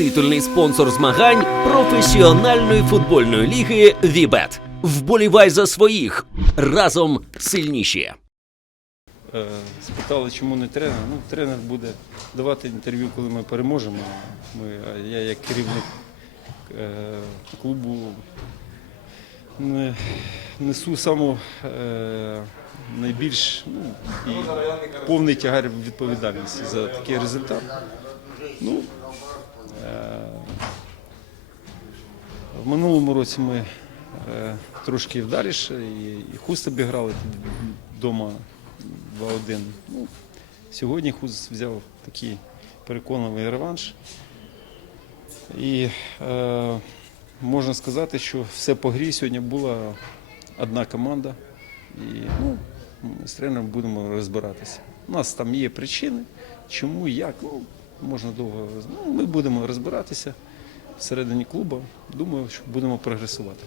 титульний спонсор змагань професіональної футбольної ліги Вібет. Вболівай за своїх разом сильніші. Е, Спитали, чому не тренер. Ну, тренер буде давати інтерв'ю, коли ми переможемо. Ми, я як керівник е, клубу не, несу саму е, найбільш ну, і повний тягар відповідальності за такий результат. Ну, в минулому році ми е, трошки вдаліше і, і хуст обіграли вдома 2-1. Ну, сьогодні хуст взяв такий переконливий реванш. І е, можна сказати, що все по грі сьогодні була одна команда. І ну, ми з тренером будемо розбиратися. У нас там є причини, чому, як. Ну, можна довго. Ну, ми будемо розбиратися всередині клубу. Думаю, що будемо прогресувати.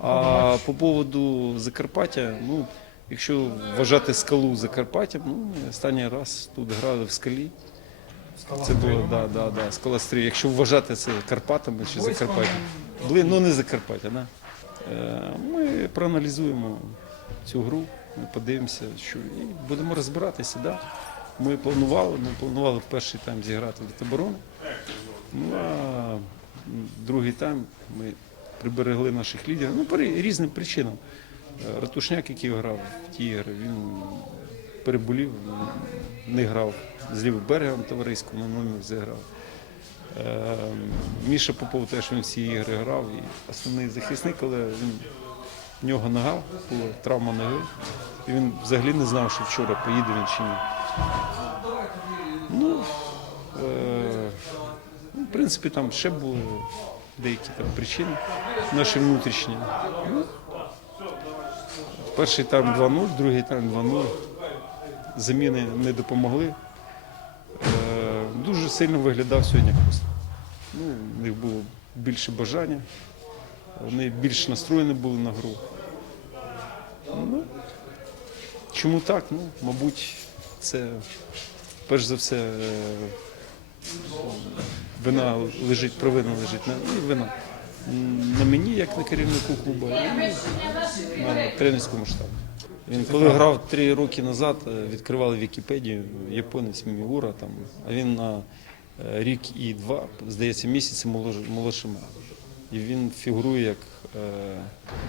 А по поводу Закарпаття, ну, якщо вважати скалу Закарпаттям, ну, останній раз тут грали в скалі. Це було, да, да, да, скала стрій. Якщо вважати це Карпатами чи Закарпаттям. Блин, ну не Закарпаття, да. Е, Ми проаналізуємо цю гру, ми подивимося, що і будемо розбиратися. Да. Ми планували, ми планували в перший тайм зіграти від оборони. Ну а другий тайм ми приберегли наших лідерів. Ну, по різним причинам. Е, Ратушняк, який грав в ті ігри, він переболів, не грав з лівим берегом товариському, не зіграв. Е, Міша Попов теж він всі ігри грав. І основний захисник, але він, в нього нога була, травма ноги. І він взагалі не знав, що вчора поїде він чи ні. Ну, е, ну, в принципі, там ще були деякі там причини наші внутрішні. Ну, перший тайм 2-0, другий тайм 2-0. Заміни не допомогли. Е, Дуже сильно виглядав сьогодні Кост. Ну, в них було більше бажання, вони більш настроєні були на гру. Ну, чому так? Ну, мабуть, це перш за все е, вина лежить, провина лежить на ну, вина. На мені, як на керівнику клубу, і на тренерському штабі. Він коли грав три роки назад, е, відкривали Вікіпедію, японець Мімігура, там, а він на е, рік і два, здається, місяці молодше. І він фігурує як е,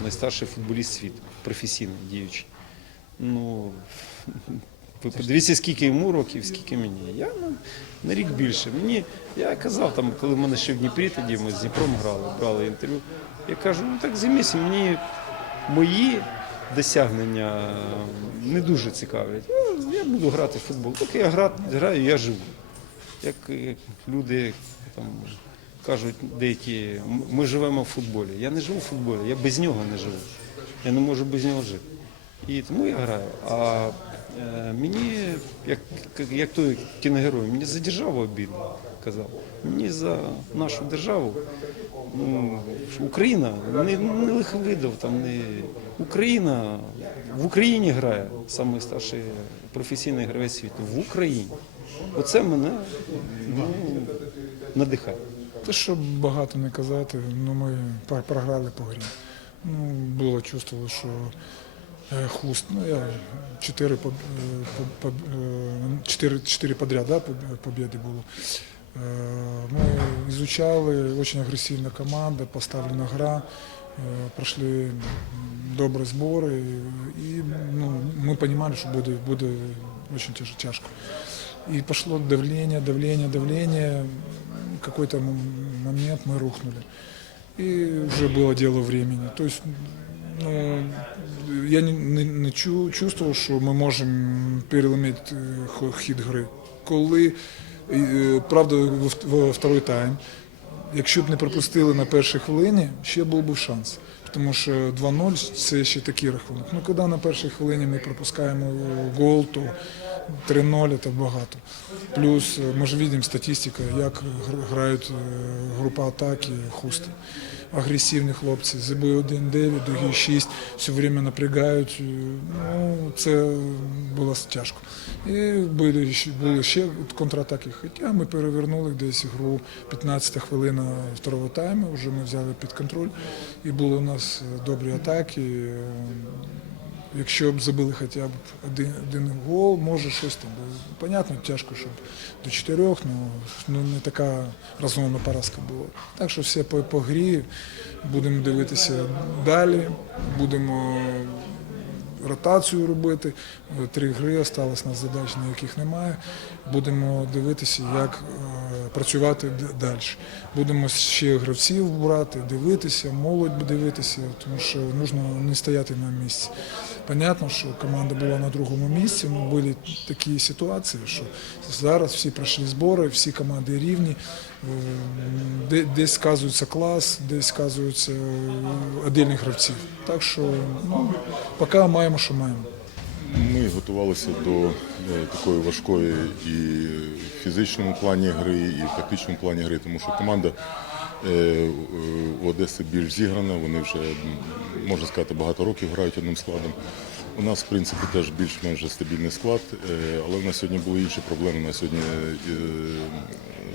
найстарший футболіст світу, професійний діючий. Ну, ви подивіться, скільки йому років, скільки мені. Я ну, на рік більше. Мені, я казав, там, коли в мене ще в Дніпрі, тоді ми з Дніпром грали, брали інтерв'ю. Я кажу, ну так займіться, мені мої досягнення не дуже цікавлять. Ну, я буду грати в футбол. Поки я гра- граю, я живу. Як, як люди там кажуть, деякі, ми живемо в футболі. Я не живу в футболі, я без нього не живу. Я не можу без нього жити. І тому я граю. А мені, як, як той кіногерой, мені за державу обідно казав. Мені за нашу державу. Ну, Україна не, не лиховидов, там не Україна в Україні грає найстарший професійний гравець світу. В Україні. Оце мене ну, надихає. Те, щоб багато не казати, ну ми програли по грі. Ну, було чувство, що е, хуст, ну я чотири, поб- е, поб- поб- е, чотири, чотири подряд да, поб- побіди було. Е, Ми изучали, очень агресивна команда, поставлена гра, е, пройшли добрі збори і ну, ми розуміли, що буде, буде дуже тяжко. И пошло давление, давление. В Какой-то момент мы рухнули. И уже было дело времени. То ну, я не, не, не чу, чувствував, що ми можемо переломити е, хід гри. Коли, е, правда, во, вт- во второй тайм, якщо б не пропустили на першій хвилині, ще був би шанс. Тому що 2-0 це ще такий рахунок. Ну, коли на першій хвилині ми пропускаємо гол, то 3-0 це багато. Плюс е, ми ж бачимо статистику, як грають е, група атаки хусти. агресивні хлопці. Забив один 9, другий 6, все время напрягають. Ну, це було тяжко. І були, були ще контратаки. Хоча ми перевернули десь гру 15 хвилина второго тайму, вже ми взяли під контроль. І були у нас добрі атаки. Якщо б забили хоча б один, один гол, може щось там. Понятно, тяжко, щоб до чотирьох, ну, ну не така розумна поразка була. Так що все по, по грі, будемо дивитися далі, будемо ротацію робити. Три гри осталось на задач, на яких немає. Будемо дивитися, як е, працювати далі. Будемо ще гравців брати, дивитися, молодь дивитися, тому що потрібно не стояти на місці. Понятно, що команда була на другому місці, але були такі ситуації, що зараз всі пройшли збори, всі команди рівні. Е, Десь сказується клас, десь сказуються віддільні гравців. Так що ну, поки маємо, що маємо. Ми готувалися до е, такої важкої і в фізичному плані гри, і в тактичному плані гри, тому що команда е, е, у Одеси більш зіграна, вони вже, можна сказати, багато років грають одним складом. У нас, в принципі, теж більш-менш стабільний склад, е, але в нас сьогодні були інші проблеми. У нас сьогодні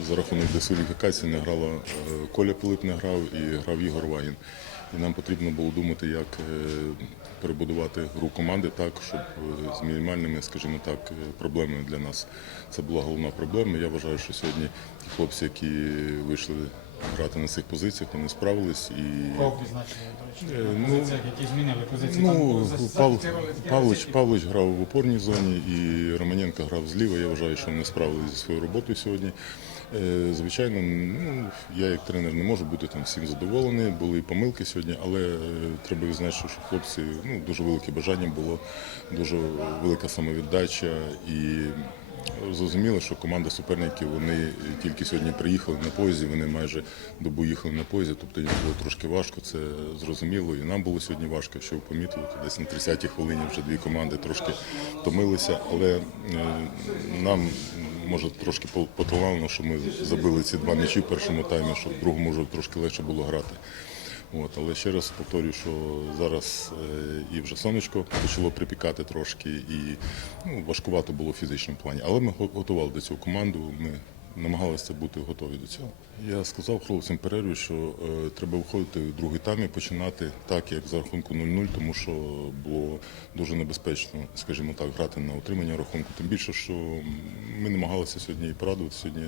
за рахунок дискваліфікації не грала Коля Пилип не грав і грав Ігор Вагін. І нам потрібно було думати, як е, перебудувати гру команди так, щоб е, з мінімальними, скажімо так, е, проблемами для нас це була головна проблема. Я вважаю, що сьогодні ті хлопці, які вийшли грати на цих позиціях, вони справились і ну? Ну, Пав, Павлович, Павлович грав в опорній зоні і Романенко грав зліва. Я вважаю, що вони справилися зі своєю роботою сьогодні. Е, Звичайно, ну, я як тренер не можу бути там всім задоволений. Були і помилки сьогодні, але е, треба відзначити, що хлопці ну, дуже велике бажання було, дуже велика самовіддача і Зрозуміло, що команда суперників вони тільки сьогодні приїхали на поїзді, вони майже добу їхали на поїзді, тобто їм було трошки важко, це зрозуміло. І нам було сьогодні важко, якщо ви помітили, десь на 30-й хвилині вже дві команди трошки втомилися, але е, нам може трошки по- поталанило, що ми забили ці два м'ячі в першому таймі, щоб в другому вже трошки легше було грати. От, але ще раз повторюю, що зараз е, і вже сонечко почало припікати трошки, і ну, важкувато було в фізичному плані. Але ми готували до цього команду. Ми намагалися бути готові до цього. Я сказав хлопцям перерві, що е, треба виходити в другий тайм і починати так, як за рахунку 0-0, тому що було дуже небезпечно, скажімо так, грати на утримання рахунку. Тим більше, що ми намагалися сьогодні і порадувати. Сьогодні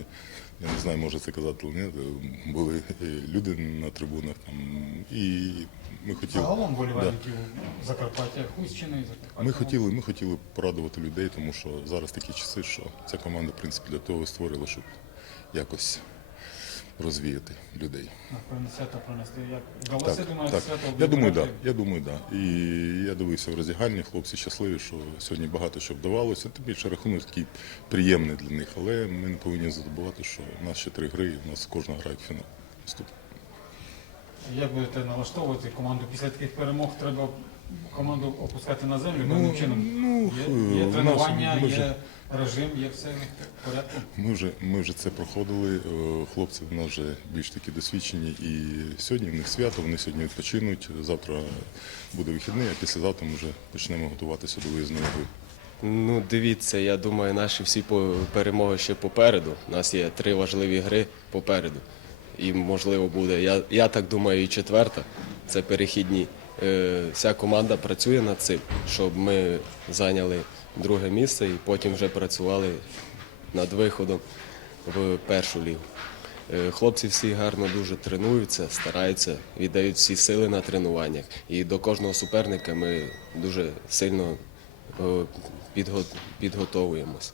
я не знаю, може це казати, ні, були е, люди на трибунах там, і ми хотіли. Загалом Да. болівальників Закарпаття, Хустщини, Закарпаття. Ми хотіли, ми хотіли порадувати людей, тому що зараз такі часи, що ця команда, в принципі, для того і створила, щоб якось розвіяти людей. Напевно, свято пронести. Як Так, вдалося, думаю, так. Я думаю, так. Я думаю, да. І я дивився в роздягальні, хлопці щасливі, що сьогодні багато що вдавалося. Тим більше рахунок такий приємний для них. Але ми не повинні забувати, що у нас ще три гри, і у нас кожна гра як фінал. Як будете налаштовувати команду після таких перемог? Треба команду опускати на землю певним чином? ну, Є, є в нас- тренування, ми є режим, є все в в порядку. Ми вже, ми вже це проходили. е, Хлопці в нас вже більш такі досвідчені. І сьогодні в них свято, вони сьогодні відпочинуть. Завтра буде вихідний, а післязавтра ми вже почнемо готуватися до виїзної гри. Ну, дивіться, я думаю, наші всі по- перемоги ще попереду. У нас є три важливі гри попереду. І можливо буде, я, я так думаю, і четверта це перехідні. Е, вся команда працює над цим, щоб ми зайняли друге місце і потім вже працювали над виходом в першу лігу. Е, Хлопці всі гарно дуже тренуються, стараються, віддають всі сили на тренуваннях. І до кожного суперника ми дуже сильно е, підго- підготовуємось.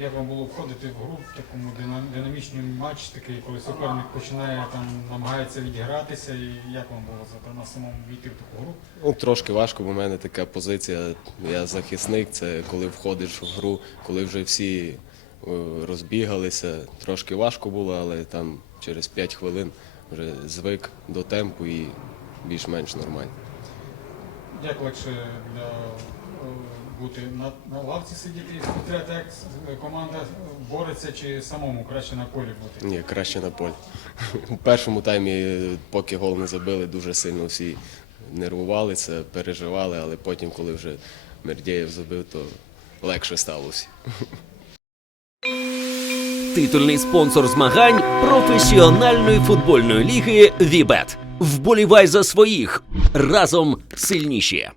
Як вам було входити в гру в такому дина- динамічний матч, такий, коли суперник починає там намагається відігратися, і як вам було за на самому війти в таку гру? Ну, трошки важко, бо в мене така позиція. Я захисник, це коли входиш в гру, коли вже всі е, розбігалися. Трошки важко було, але там через 5 хвилин вже звик до темпу і більш-менш нормально. Як легше для е, бути? На, на лавці сидіти і як е, команда бореться, чи самому краще на полі бути? Ні, краще на полі. У першому таймі, поки гол не забили, дуже сильно всі нервували це, переживали, але потім, коли вже Мердєєв забив, то легше стало всім. Титульний спонсор змагань професіональної футбольної ліги Вібет. Вболівай за своїх разом сильніші.